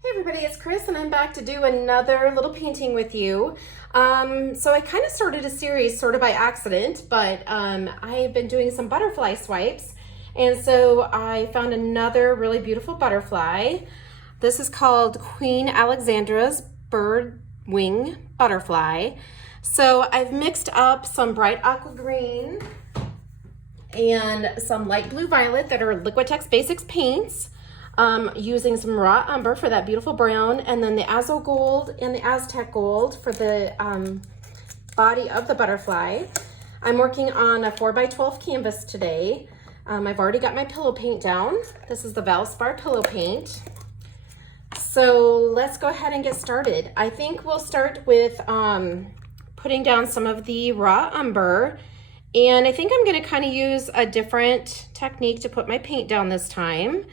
Hey everybody, it's Chris and I'm back to do another little painting with you. So I kind of started a series sort of by accident, but I've been doing some butterfly swipes, and so I found another really beautiful butterfly. This is called Queen Alexandra's bird wing butterfly. So I've mixed up some bright aqua green and some light blue violet that are Liquitex Basics paints. Using some raw umber for that beautiful brown, and then the Azo gold and the Aztec gold for the body of the butterfly. I'm working on a 4x12 canvas today. I've already got my pillow paint down. This is the Valspar pillow paint. So let's go ahead and get started. I think we'll start with putting down some of the raw umber, and I think I'm going to kind of use a different technique to put my paint down this time,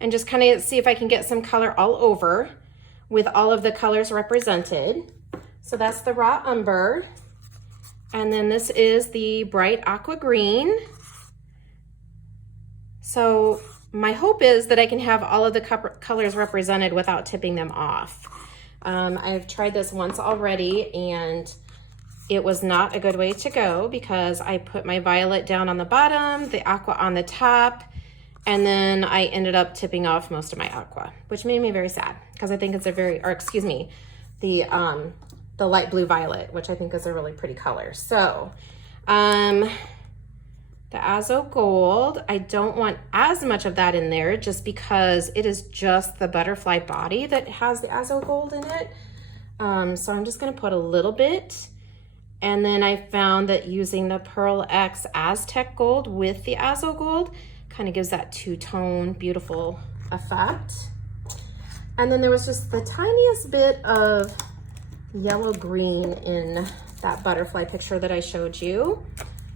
and just kind of see if I can get some color all over with all of the colors represented. So that's the raw umber. And then this is the bright aqua green. So my hope is that I can have all of the colors represented without tipping them off. I've tried this once already and it was not a good way to go because I put my violet down on the bottom, the aqua on the top, and then I ended up tipping off most of my aqua, which made me very sad because I think it's a very, or excuse me, the light blue violet, which I think is a really pretty color. So the Azo gold, I don't want as much of that in there just because it is just the butterfly body that has the Azo gold in it. So I'm just gonna put a little bit. And then I found that using the Pearl X Aztec gold with the Azo gold kind of gives that two-tone beautiful effect. And then there was just the tiniest bit of yellow green in that butterfly picture that I showed you.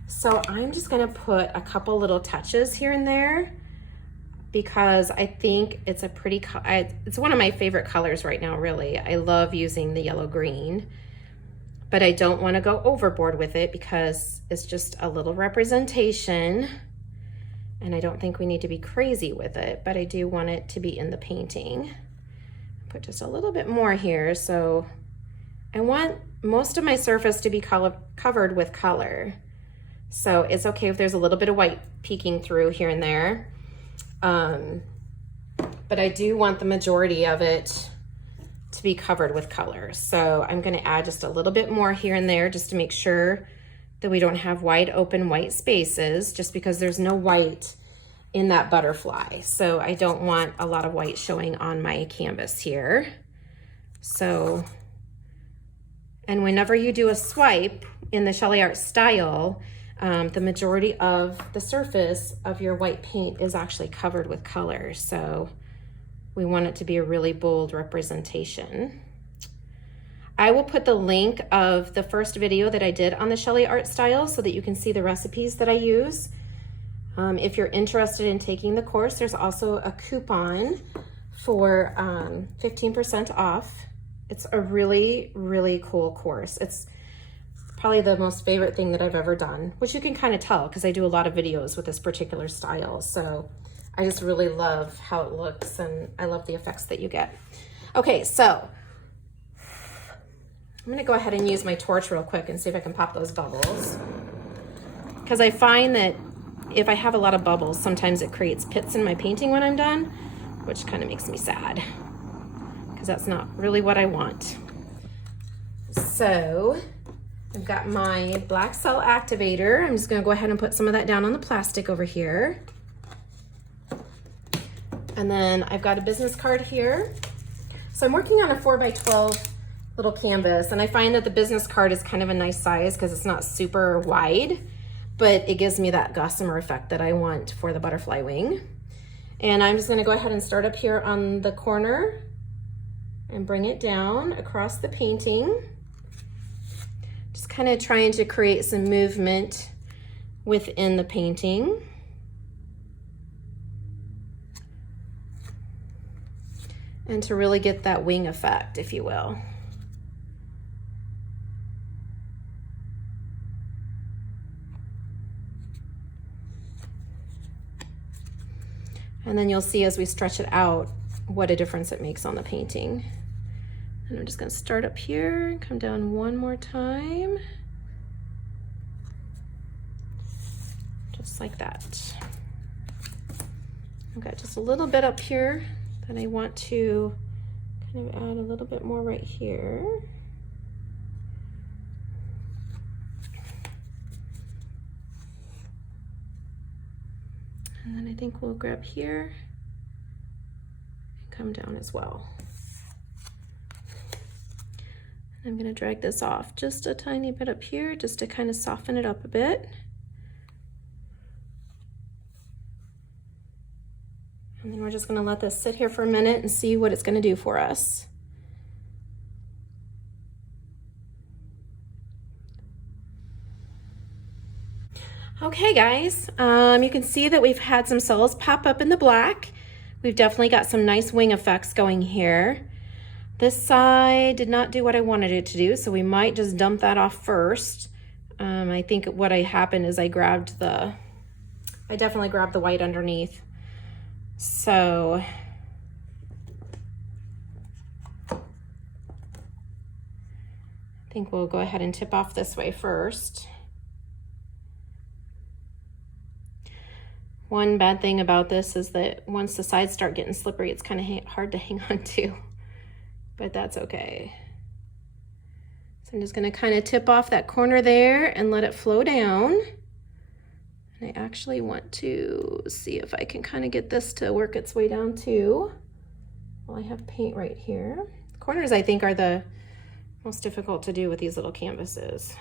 So I'm just gonna put a couple little touches here and there because I think it's a pretty, it's one of my favorite colors right now, really. I love using the yellow green, but I don't wanna go overboard with it because it's just a little representation. And I don't think we need to be crazy with it, but I do want it to be in the painting. Put just a little bit more here. So I want most of my surface to be covered with color. So it's okay if there's a little bit of white peeking through here and there. But I do want the majority of it to be covered with color. So I'm gonna add just a little bit more here and there just to make sure that we don't have wide open white spaces, just because there's no white in that butterfly. So I don't want a lot of white showing on my canvas here. So, and whenever you do a swipe in the Shelly Art style, the majority of the surface of your white paint is actually covered with color. So we want it to be a really bold representation. I will put the link of the first video that I did on the Shelly Art style so that you can see the recipes that I use. If you're interested in taking the course, there's also a coupon for 15% off. It's a really, really cool course. It's probably the most favorite thing that I've ever done, which you can kind of tell because I do a lot of videos with this particular style. So I just really love how it looks and I love the effects that you get. Okay, so I'm gonna go ahead and use my torch real quick and see if I can pop those bubbles. Because I find that if I have a lot of bubbles, sometimes it creates pits in my painting when I'm done, which kind of makes me sad because that's not really what I want. So I've got my black cell activator. I'm just gonna go ahead and put some of that down on the plastic over here. And then I've got a business card here. So I'm working on a 4x12 little canvas, and I find that the business card is kind of a nice size because it's not super wide, but it gives me that gossamer effect that I want for the butterfly wing. And I'm just gonna go ahead and start up here on the corner and bring it down across the painting. Just kind of trying to create some movement within the painting. And to really get that wing effect, if you will. And then you'll see as we stretch it out, what a difference it makes on the painting. And I'm just gonna start up here and come down one more time. Just like that. I've got just a little bit up here that I want to kind of add a little bit more right here. And then I think we'll grab here and come down as well. I'm gonna drag this off just a tiny bit up here just to kind of soften it up a bit. And then we're just gonna let this sit here for a minute and see what it's gonna do for us. Okay guys, you can see that we've had some cells pop up in the black. We've definitely got some nice wing effects going here. This side did not do what I wanted it to do, so we might just dump that off first. I think what happened is I definitely grabbed the white underneath. So I think we'll go ahead and tip off this way first. One bad thing about this is that once the sides start getting slippery, it's kind of hard to hang on to, but that's okay. So I'm just gonna kind of tip off that corner there and let it flow down. And I actually want to see if I can kind of get this to work its way down too. Well, I have paint right here. Corners I think are the most difficult to do with these little canvases.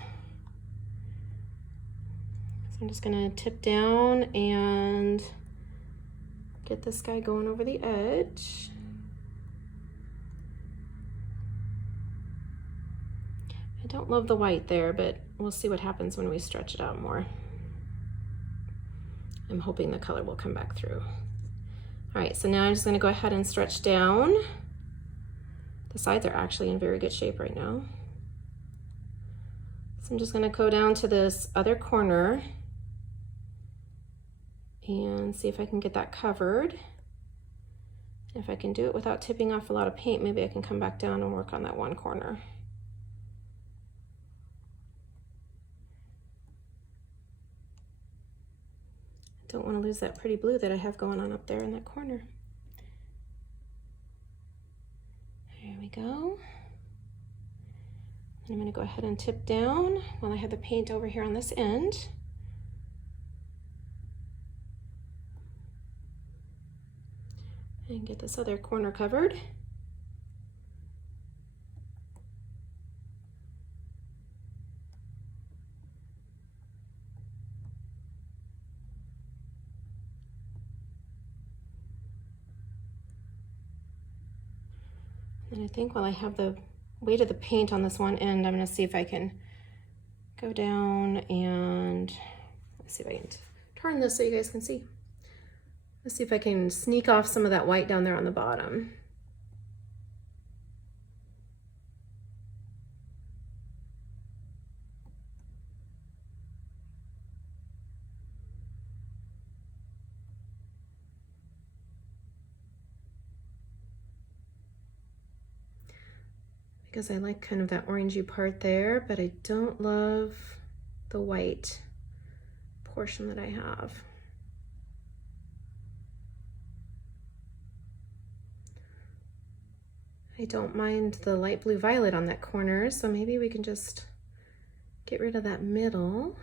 I'm just gonna tip down and get this guy going over the edge. I don't love the white there, but we'll see what happens when we stretch it out more. I'm hoping the color will come back through. All right, so now I'm just gonna go ahead and stretch down. The sides are actually in very good shape right now. So I'm just gonna go down to this other corner and see if I can get that covered. If I can do it without tipping off a lot of paint, maybe I can come back down and work on that one corner. I don't want to lose that pretty blue that I have going on up there in that corner. There we go. And I'm going to go ahead and tip down while I have the paint over here on this end. And get this other corner covered. And I think while I have the weight of the paint on this one end, I'm going to see if I can go down and let's see if I can turn this so you guys can see. Let's see if I can sneak off some of that white down there on the bottom. Because I like kind of that orangey part there, but I don't love the white portion that I have. I don't mind the light blue violet on that corner, so maybe we can just get rid of that middle.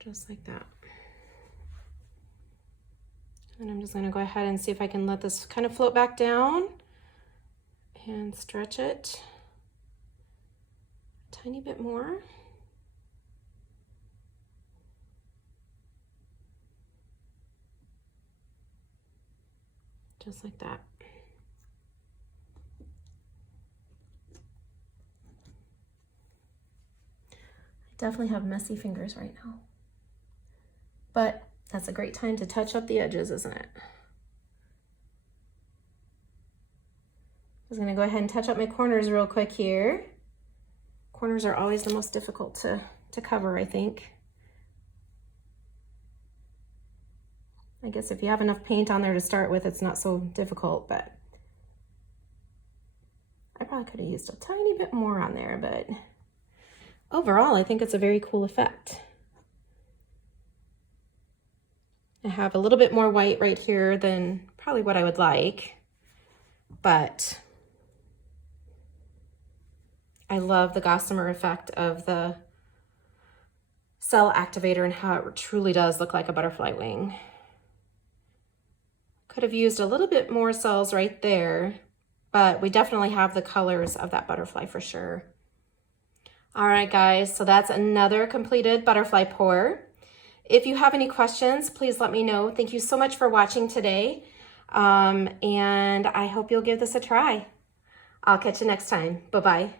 Just like that. And I'm just gonna go ahead and see if I can let this kind of float back down and stretch it a tiny bit more. Just like that. I definitely have messy fingers right now, but that's a great time to touch up the edges, isn't it? I'm just gonna go ahead and touch up my corners real quick here. Corners are always the most difficult to cover, I think. I guess if you have enough paint on there to start with, it's not so difficult, but I probably could have used a tiny bit more on there, but overall, I think it's a very cool effect. I have a little bit more white right here than probably what I would like, but I love the gossamer effect of the cell activator and how it truly does look like a butterfly wing. Could have used a little bit more cells right there, but we definitely have the colors of that butterfly for sure. All right, guys, so that's another completed butterfly pour. If you have any questions, please let me know. Thank you so much for watching today, and I hope you'll give this a try. I'll catch you next time. Bye-bye.